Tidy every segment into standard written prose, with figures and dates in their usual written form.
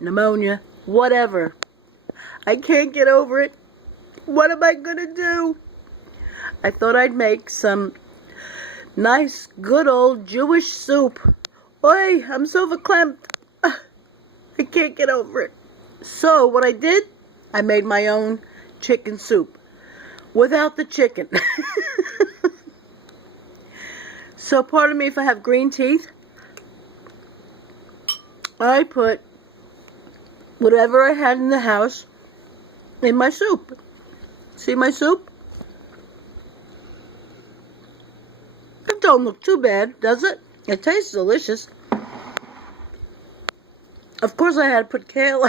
pneumonia, whatever. I can't get over it. What am I gonna do? I thought I'd make some nice, good old Jewish soup. Oi, I'm so verklempt. I can't get over it. So what I did, I made my own chicken soup without the chicken. So pardon me if I have green teeth. I put whatever I had in the house in my soup. See my soup? It don't look too bad, does it? It tastes delicious. Of course I had to put kale.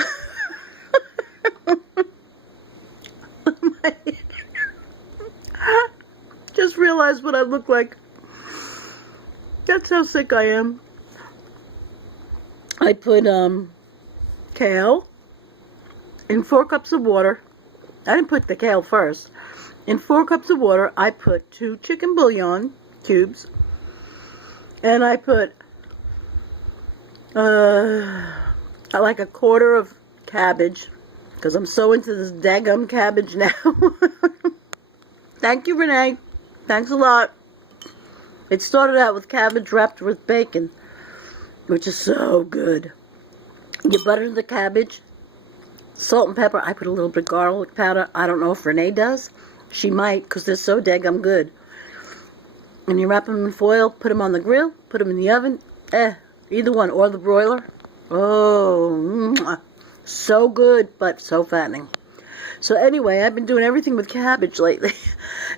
Just realized what I look like. That's how sick I am. I put kale in 4 cups of water. I didn't put the kale first. In 4 cups of water, I put 2 chicken bouillon cubes. And I put like a quarter of cabbage, because I'm so into this daggum cabbage now. Thank you, Renee. Thanks a lot. It started out with cabbage wrapped with bacon, which is so good. You butter the cabbage, salt and pepper. I put a little bit of garlic powder. I don't know if Renee does. She might, because they're so daggum good. And you wrap them in foil, put them on the grill, put them in the oven. Either one, or the broiler. Oh, so good, but so fattening. So anyway, I've been doing everything with cabbage lately,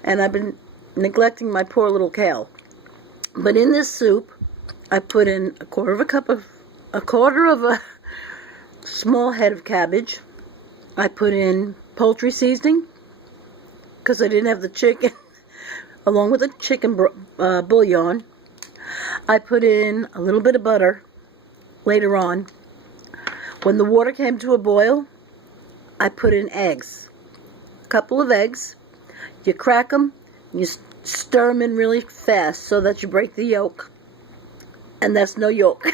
and I've been neglecting my poor little kale. But in this soup, I put in a quarter of a small head of cabbage. I put in poultry seasoning, because I didn't have the chicken, along with the chicken bouillon. I put in a little bit of butter later on. When the water came to a boil, I put in eggs. A couple of eggs. You crack them, and you stir them in really fast so that you break the yolk. And that's no yolk.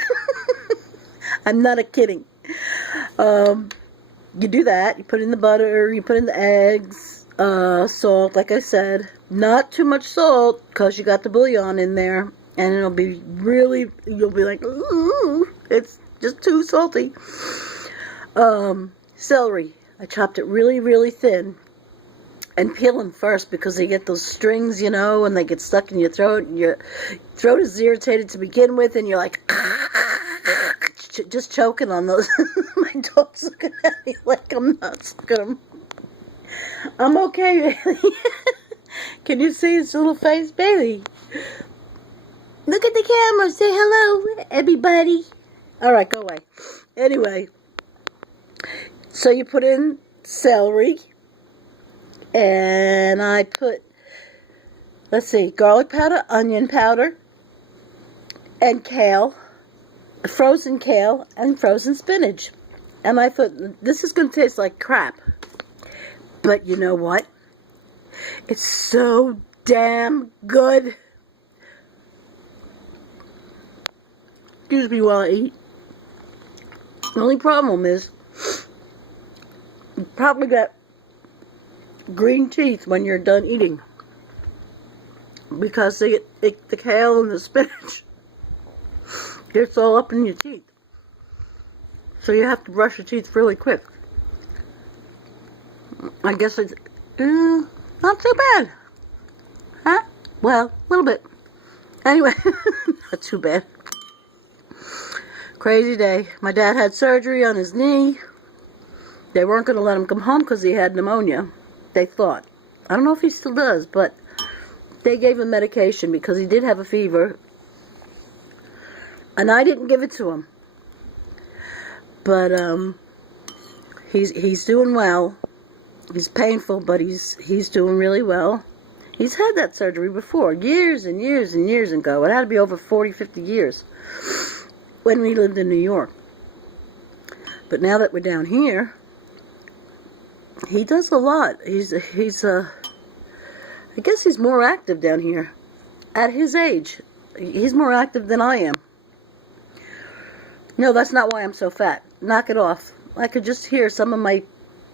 I'm not kidding. You do that. You put in the butter, you put in the eggs, salt, like I said. Not too much salt, because you got the bouillon in there. And it'll be really, you'll be like, ooh, it's just too salty. Celery. I chopped it really, really thin. And peel them first, because they get those strings, you know, and they get stuck in your throat. And your throat is irritated to begin with, and you're like, just choking on those. My dog's looking at me like I'm nuts. Look at him. I'm okay, Bailey. Can you see his little face, Bailey? Look at the camera. Say hello, everybody. Alright, go away. Anyway. So you put in celery. And I put, let's see, garlic powder, onion powder, and kale. Frozen kale and frozen spinach. And I thought, this is going to taste like crap. But you know what? It's so damn good. Excuse me while I eat. The only problem is, you probably got green teeth when you're done eating. Because the kale and the spinach gets all up in your teeth. So you have to brush your teeth really quick. I guess it's not too bad. Huh? Well, a little bit. Anyway, not too bad. Crazy day. My dad had surgery on his knee. They weren't going to let him come home because he had pneumonia. They thought. I don't know if he still does, but they gave him medication because he did have a fever. And I didn't give it to him. But he's doing well. He's painful, but he's doing really well. He's had that surgery before, years and years and years ago. It had to be over 40, 50 years when we lived in New York. But now that we're down here, he does a lot. I guess he's more active down here. At his age, he's more active than I am. No, that's not why I'm so fat. knock it off. I could just hear some of my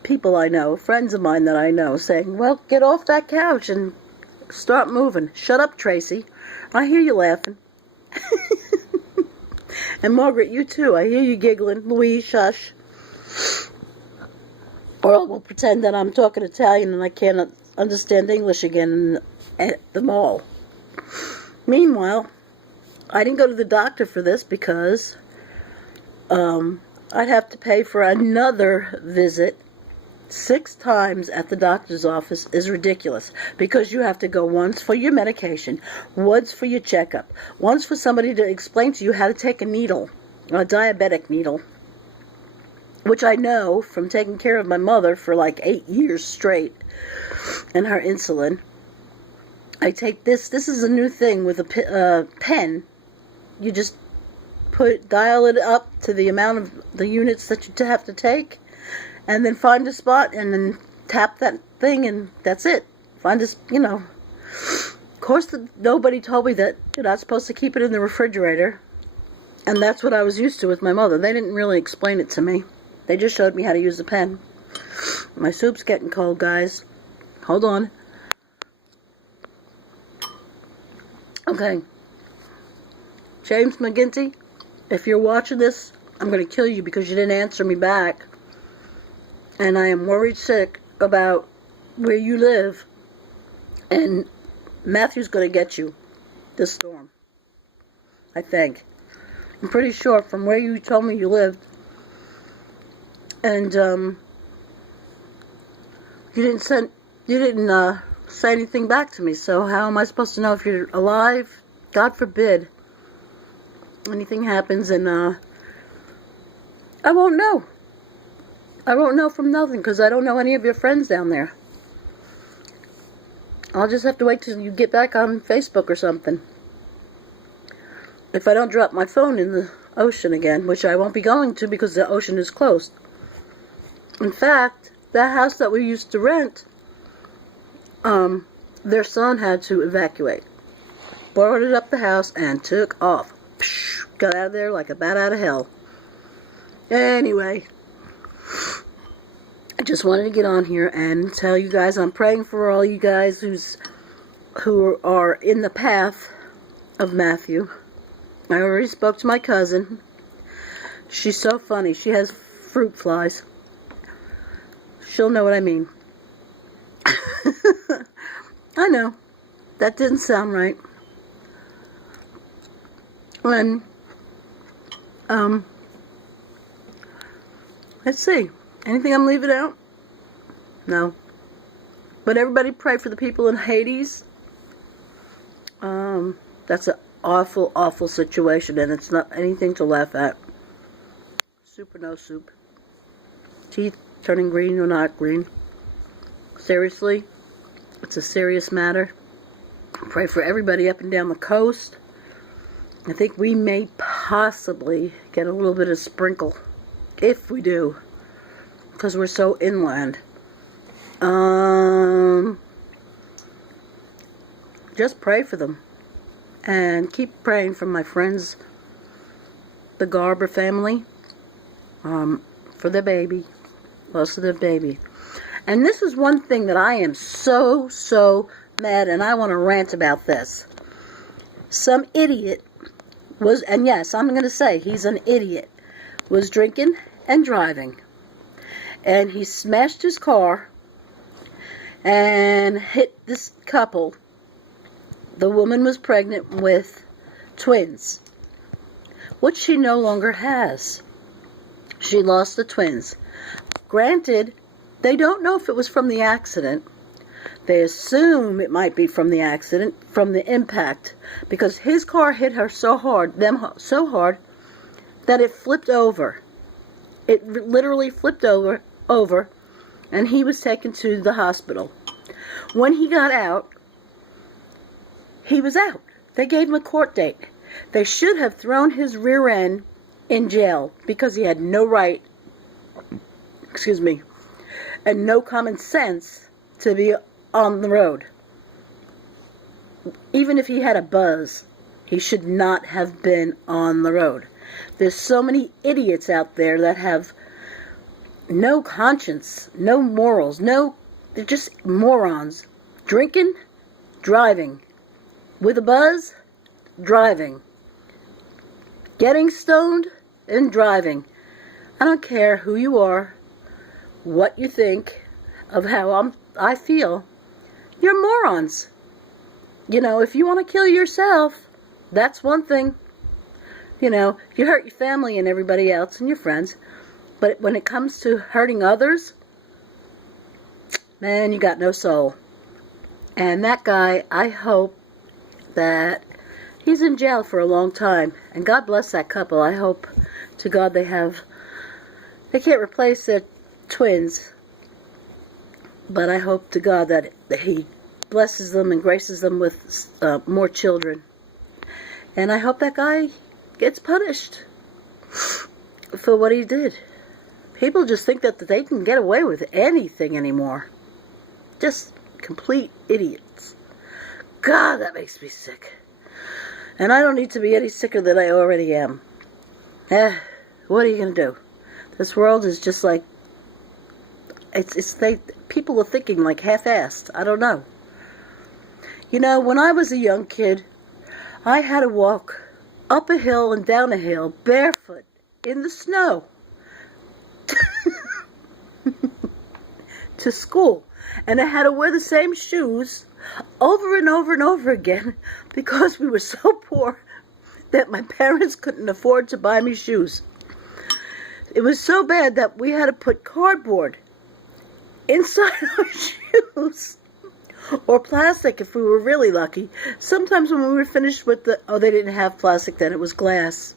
people I know, friends of mine that I know, saying, well, get off that couch and start moving. Shut up, Tracy. I hear you laughing. And Margaret, you too. I hear you giggling. Louise, shush. Or we'll pretend that I'm talking Italian and I can't understand English again at the mall. Meanwhile, I didn't go to the doctor for this because I'd have to pay for another visit. 6 times at the doctor's office is ridiculous, because you have to go once for your medication, once for your checkup, once for somebody to explain to you how to take a needle, a diabetic needle, which I know from taking care of my mother for like 8 years straight, and her insulin. I take this is a new thing with a pen. You just dial it up to the amount of the units that you have to take, and then find a spot and then tap that thing, and that's it. Find this, Of course, nobody told me that you're not supposed to keep it in the refrigerator, and that's what I was used to with my mother. They didn't really explain it to me. They just showed me how to use the pen. My soup's getting cold, guys. Hold on. Okay. James McGinty, if you're watching this, I'm going to kill you because you didn't answer me back. And I am worried sick about where you live. And Matthew's going to get you this storm, I think. I'm pretty sure from where you told me you lived. And you didn't say anything back to me. So how am I supposed to know if you're alive? God forbid anything happens, and I won't know. I won't know from nothing, because I don't know any of your friends down there. I'll just have to wait till you get back on Facebook or something. If I don't drop my phone in the ocean again, which I won't be going to because the ocean is closed. In fact, that house that we used to rent, their son had to evacuate. Boarded up the house and took off. Got out of there like a bat out of hell. Anyway, I just wanted to get on here and tell you guys I'm praying for all you guys who are in the path of Matthew. I already spoke to my cousin. She's so funny. She has fruit flies. She'll know what I mean. I know. That didn't sound right. And, let's see. Anything I'm leaving out? No. But everybody pray for the people in Hades. That's an awful, awful situation, and it's not anything to laugh at. Soup or no soup. Teeth turning green or not green. Seriously, it's a serious matter. Pray for everybody up and down the coast. I think we may possibly get a little bit of sprinkle, if we do, because we're so inland. Just pray for them, and keep praying for my friends, the Garber family, for their baby, loss of their baby. And this is one thing that I am so mad, and I want to rant about this. Some idiot was, and yes, I'm going to say he's an idiot, was drinking and driving. And he smashed his car and hit this couple. The woman was pregnant with twins, which she no longer has. She lost the twins. Granted, they don't know if it was from the accident. They assume it might be from the accident, from the impact, because his car hit her so hard, that it flipped over. It literally flipped over, and he was taken to the hospital. When he got out, he was out. They gave him a court date. They should have thrown his rear end in jail because he had no right, and no common sense to be on the road. Even if he had a buzz, he should not have been on the road. There's so many idiots out there that have no conscience, no morals, they're just morons. Drinking, driving. With a buzz, driving. Getting stoned and driving. I don't care who you are, what you think of how I feel. You're morons. You know, if you want to kill yourself, that's one thing. You know, you hurt your family and everybody else and your friends. But when it comes to hurting others, man, you got no soul. And that guy, I hope that he's in jail for a long time. And God bless that couple. I hope to God they can't replace their twins. But I hope to God that he blesses them and graces them with more children. And I hope that guy gets punished for what he did. People just think that they can get away with anything anymore. Just complete idiots. God, that makes me sick. And I don't need to be any sicker than I already am. What are you going to do? This world is just like, people are thinking like half-assed. I don't know. You know, when I was a young kid, I had to walk up a hill and down a hill barefoot in the snow to school. And I had to wear the same shoes over and over and over again because we were so poor that my parents couldn't afford to buy me shoes. It was so bad that we had to put cardboard inside our shoes. Or plastic if we were really lucky. Sometimes when we were finished with they didn't have plastic then, it was glass.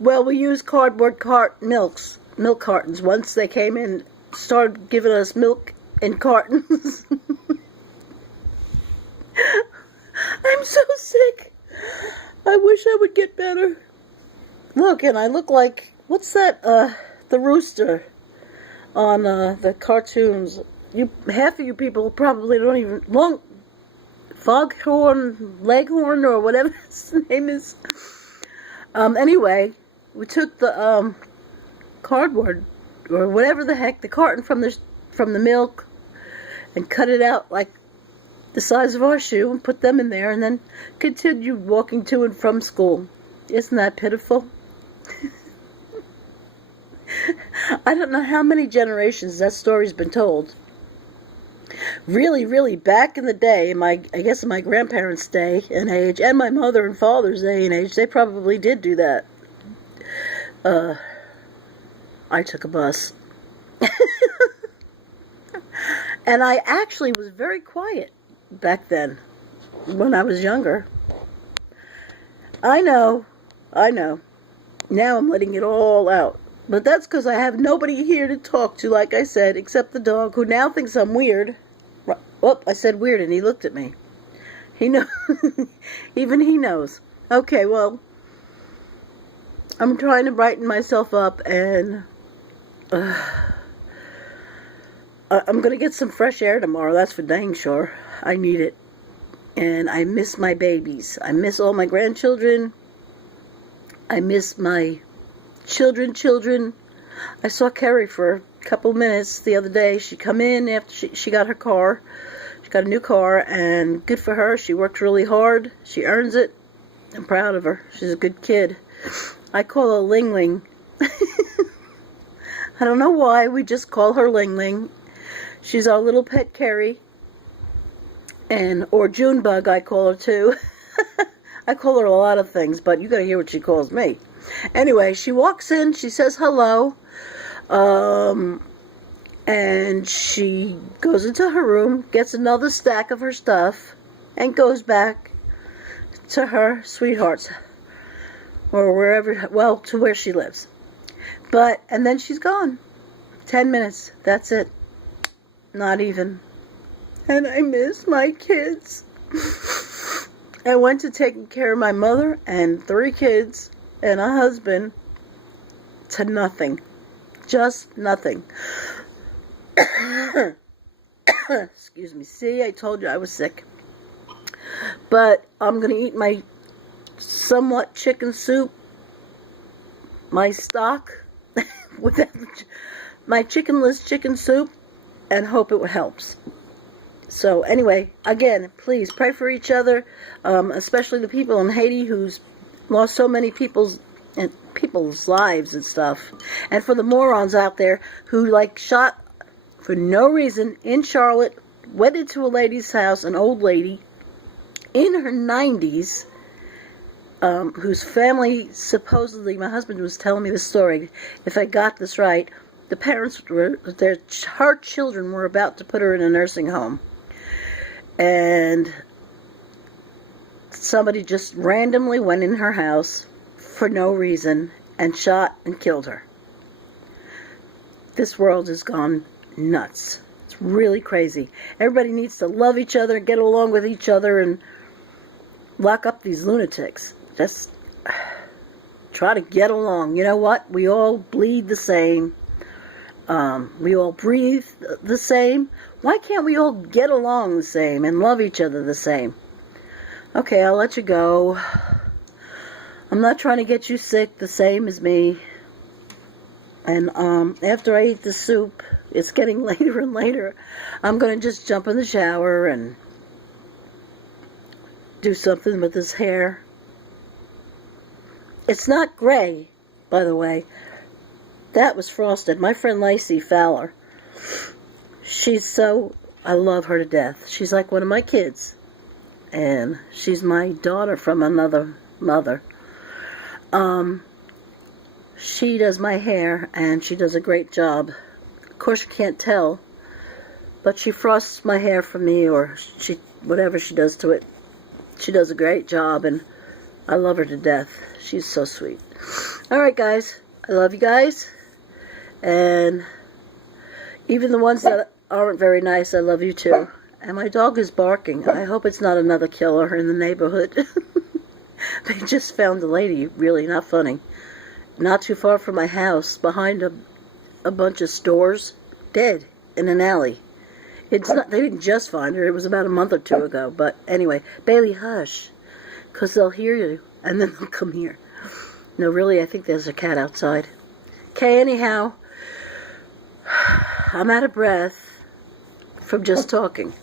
Well, we used cardboard milk cartons. Once they came in, started giving us milk in cartons. I'm so sick. I wish I would get better. Look, and I look like, what's that, the rooster on the cartoons. Half of you people probably don't even, Foghorn, Leghorn, or whatever his name is. Anyway, we took the cardboard, or whatever the heck, the carton from the milk, and cut it out like the size of our shoe, and put them in there, and then continued walking to and from school. Isn't that pitiful? I don't know how many generations that story's been told. Really, really, back in the day, I guess in my grandparents' day and age, and my mother and father's day and age, they probably did do that. I took a bus. And I actually was very quiet back then, when I was younger. I know. Now I'm letting it all out. But that's because I have nobody here to talk to, like I said, except the dog, who now thinks I'm weird. Oh, I said weird, and he looked at me. He knows. Even he knows. Okay, well, I'm trying to brighten myself up, and I'm going to get some fresh air tomorrow. That's for dang sure. I need it. And I miss my babies. I miss all my grandchildren. I miss my children. I saw Carrie for a couple minutes the other day. She come in after she got her car. She got a new car, and good for her. She worked really hard. She earns it. I'm proud of her. She's a good kid. I call her Ling Ling. I don't know why. We just call her Ling Ling. She's our little pet Carrie. Or Junebug, I call her too. I call her a lot of things, but you gotta hear what she calls me. Anyway, she walks in, she says hello, and she goes into her room, gets another stack of her stuff, and goes back to her sweetheart's, or wherever, well, to where she lives. And then she's gone. 10 minutes, that's it. Not even. And I miss my kids. I went to taking care of my mother and 3 kids and a husband to nothing. Just nothing. Excuse me. See, I told you I was sick. But I'm going to eat my somewhat chicken soup my stock with my chickenless chicken soup and hope it helps. So anyway, again, please pray for each other, especially the people in Haiti who's lost so many people's lives and stuff. And for the morons out there who shot for no reason in Charlotte, went into a lady's house, an old lady in her 90s, whose family supposedly, my husband was telling me the story, if I got this right, the parents her children were about to put her in a nursing home. And somebody just randomly went in her house for no reason and shot and killed her. This world has gone nuts. It's really crazy. Everybody needs to love each other, get along with each other, and lock up these lunatics. Just try to get along. You know what? We all bleed the same. We all breathe the same. Why can't we all get along the same and love each other the same? Okay, I'll let you go. I'm not trying to get you sick the same as me. And after I eat the soup, it's getting later and later, I'm going to just jump in the shower and do something with his hair. It's not gray, by the way. That was frosted. My friend Lacey Fowler, I love her to death. She's like one of my kids. And she's my daughter from another mother. She does my hair, and she does a great job. Of course, you can't tell, but she frosts my hair for me, or whatever she does to it. She does a great job, and I love her to death. She's so sweet. All right, guys. I love you guys. And even the ones that aren't very nice, I love you too. And my dog is barking. I hope it's not another killer in the neighborhood. They just found the lady, really not funny, not too far from my house, behind a bunch of stores, dead in an alley. They didn't just find her. It was about a month or two ago. But anyway, Bailey, hush, because they'll hear you, and then they'll come here. No, really, I think there's a cat outside. Okay, anyhow, I'm out of breath from just talking.